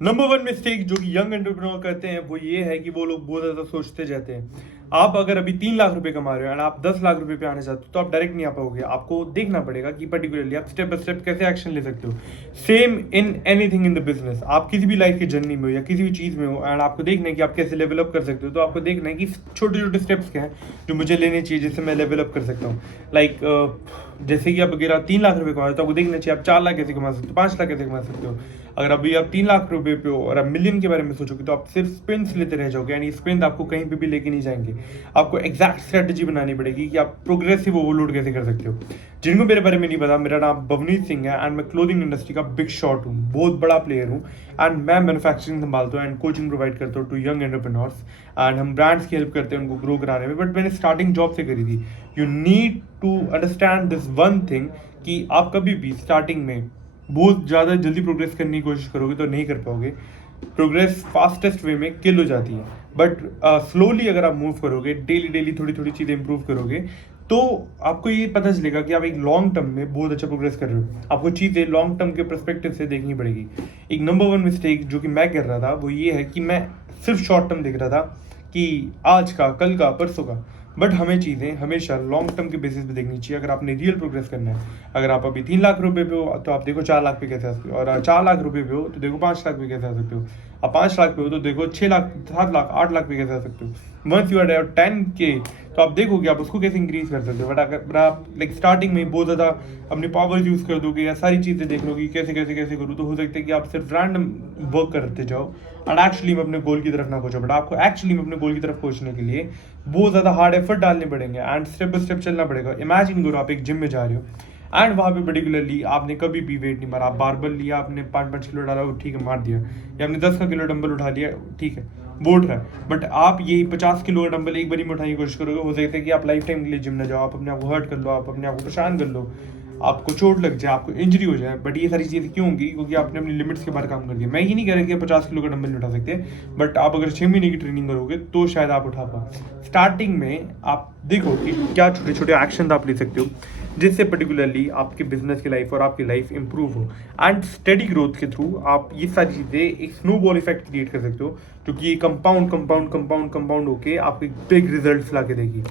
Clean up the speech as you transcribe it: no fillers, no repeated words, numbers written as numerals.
Number one mistake जो कि young entrepreneur करते हैं वो ये है कि वो लोग बहुत ज़्यादा सोचते रहते हैं। आप अगर अभी 3 लाख रुपए कमा रहे हो एंड आप 10 लाख रुपए पे आने चाहते हो तो आप डायरेक्ट नहीं आ पाओगे। आपको देखना पड़ेगा कि पर्टिकुलरली आप स्टेप बाय स्टेप कैसे एक्शन ले सकते हो। Same in anything in the business, आप किसी भी लाइफ की जर्नी में हो या किसी भी चीज़ में हो एंड आपको देखना है कि आप कैसे लेवल अप कर सकते हो, तो आपको देखना है कि छोटे छोटे स्टेप्स क्या हैं जो मुझे लेने चाहिए जिससे मैं लेवल अप कर सकता हूँ। लाइक जैसे कि आप अगर 3 लाख रुपए कमा रहे हो तो आपको देखना चाहिए आप 4 लाख कैसे कमा सकते हो, 5 लाख कैसे कमा सकते हो। अगर अभी आप 3 लाख रुपए पे हो और आप मिलियन के बारे में सोचोगे तो आप सिर्फ स्पिन्स लेते रह जाओगे, यानी स्पिन आपको कहीं पे भी लेके नहीं जाएंगे। आपको एग्जैक्ट स्ट्रेटजी बनानी पड़ेगी कि आप प्रोग्रेसिव ओवरलोड कैसे कर सकते हो। जिनको मेरे बारे में नहीं पता, मेरा नाम भवनीत सिंह है एंड मैं क्लोथिंग इंडस्ट्री का बिग शॉट हूँ, बहुत बड़ा प्लेयर हूँ एंड मैं मैन्युफैक्चरिंग संभालता हूँ एंड कोचिंग प्रोवाइड करता हूँ टू यंग एंटरप्रेन्योर्स एंड हम ब्रांड्स की हेल्प करते हैं उनको ग्रो कराने में। बट मैंने स्टार्टिंग जॉब से करी थी। You need to understand this one thing कि आप कभी भी स्टार्टिंग में बहुत ज़्यादा जल्दी प्रोग्रेस करने की कोशिश करोगे तो नहीं कर पाओगे। प्रोग्रेस फास्टेस्ट वे में किल हो जाती है, बट स्लोली अगर आप मूव करोगे, डेली डेली थोड़ी थोड़ी चीज़ें इंप्रूव करोगे तो आपको ये पता चलेगा कि आप एक लॉन्ग टर्म में बहुत अच्छा प्रोग्रेस कर रहे हो। आपको चीज़ें लॉन्ग टर्म के परस्पेक्टिव से देखनी पड़ेगी। एक नंबर वन मिस्टेक जो कि मैं कर रहा था वो ये है कि मैं सिर्फ शॉर्ट टर्म देख रहा था कि आज का, कल का, परसों का। बट हमें चीज़ें हमेशा लॉन्ग टर्म के बेसिस पे देखनी चाहिए अगर आपने रियल प्रोग्रेस करना है। अगर आप अभी 3 लाख रुपए पे हो तो आप देखो 4 लाख पे कैसे आ सकते हो, और 4 लाख रुपए पे हो तो देखो 5 लाख पे कैसे आ सकते हो, आप 5 लाख पे हो तो देखो 6 लाख, 7 लाख, 8 लाख पे कैसे आ सकते हो। Once you are eight 10K तो आप देखोगे आप उसको कैसे इंक्रीज कर सकते हो। बट अगर आप लाइक स्टार्टिंग में बहुत ज़्यादा अपनी पावर यूज़ कर दोगे या सारी चीज़ें देख लोगे कैसे कैसे कैसे करूँ, तो हो सकता है कि आप सिर्फ रैंडम वर्क करते जाओ एंड एक्चुअली में अपने गोल की तरफ ना पहुंचो। बट आपको एक्चुअली में अपने गोल की तरफ पहुंचने के लिए बहुत ज़्यादा हार्ड एफर्ट डालने पड़ेंगे एंड स्टेप बाय स्टेप चलना पड़ेगा। इमेजिन करो आप एक जिम में जा रहे हो एंड वहाँ पे पर्टिकुलरली आपने कभी भी वेट नहीं मारा, आप बारबल लिया, आपने 5-5 किलो डाला, वो ठीक है मार दिया, या आपने 10 का किलो डंबल उठा लिया, ठीक है वो उठ रहा है। बट आप यही 50 किलो का डंबल एक बार में उठाने की कोशिश करोगे, हो सकता है कि आप लाइफ टाइम के लिए जिम ना जाओ, आप अपने आप को हर्ट कर लो, आप अपने आप को परेशान कर लो, आपको चोट लग जाए, आपको इंजरी हो जाए। बट ये सारी चीज़ें क्यों होंगी? क्योंकि आपने अपनी लिमिट्स के बाहर काम कर दिया। मैं ये नहीं कह रहा कि आप 50 किलो का डंबल नहीं उठा सकते, बट आप अगर 6 महीने की ट्रेनिंग करोगे तो शायद आप उठा पाओ। स्टार्टिंग में आप देखो कि क्या छोटे छोटे एक्शन आप ले सकते हो जिससे पर्टिकुलरली आपके बिजनेस की लाइफ और आपकी लाइफ इंप्रूव हो। एंड स्टडी ग्रोथ के थ्रू आप ये सारी चीज़ें एक स्नोबॉल इफेक्ट क्रिएट कर सकते हो जो कि कंपाउंड कंपाउंड कंपाउंड कंपाउंड होके आपको बिग रिजल्ट्स ला के देगी।